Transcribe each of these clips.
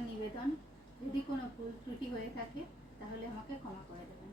আমার নিবেদন যদি কোনো ভুল ত্রুটি হয়ে থাকে তাহলে আমাকে ক্ষমা করে দেবেন।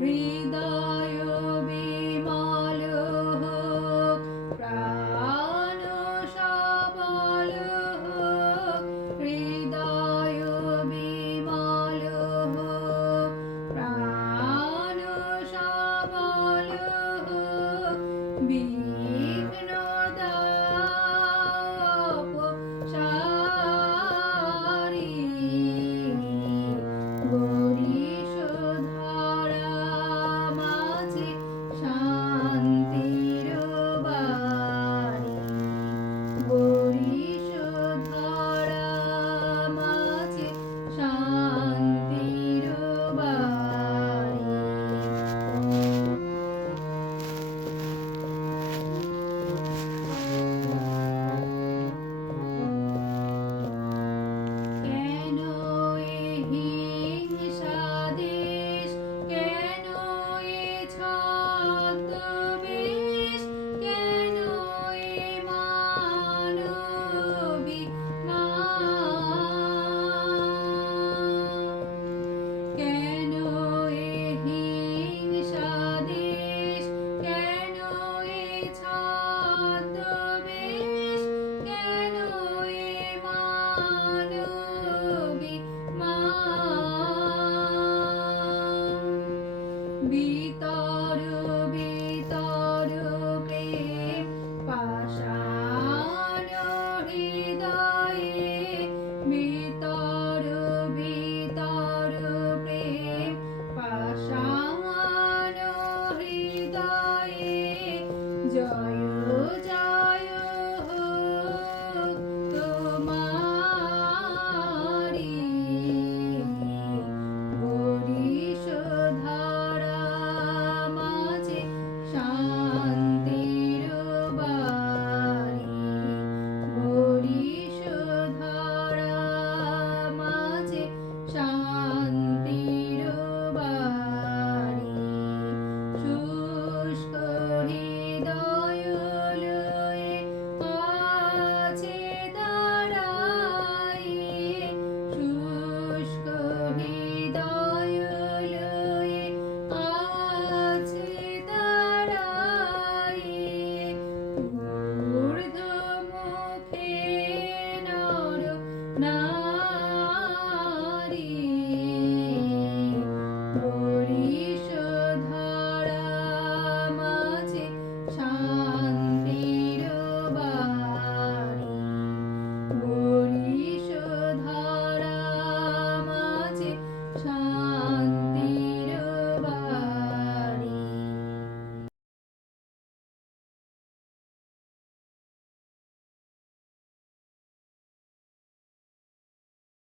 হৃদয় বিমল হোক প্রাণ সবল হোক হৃদয় বিমল হোক প্রাণ সবল হোক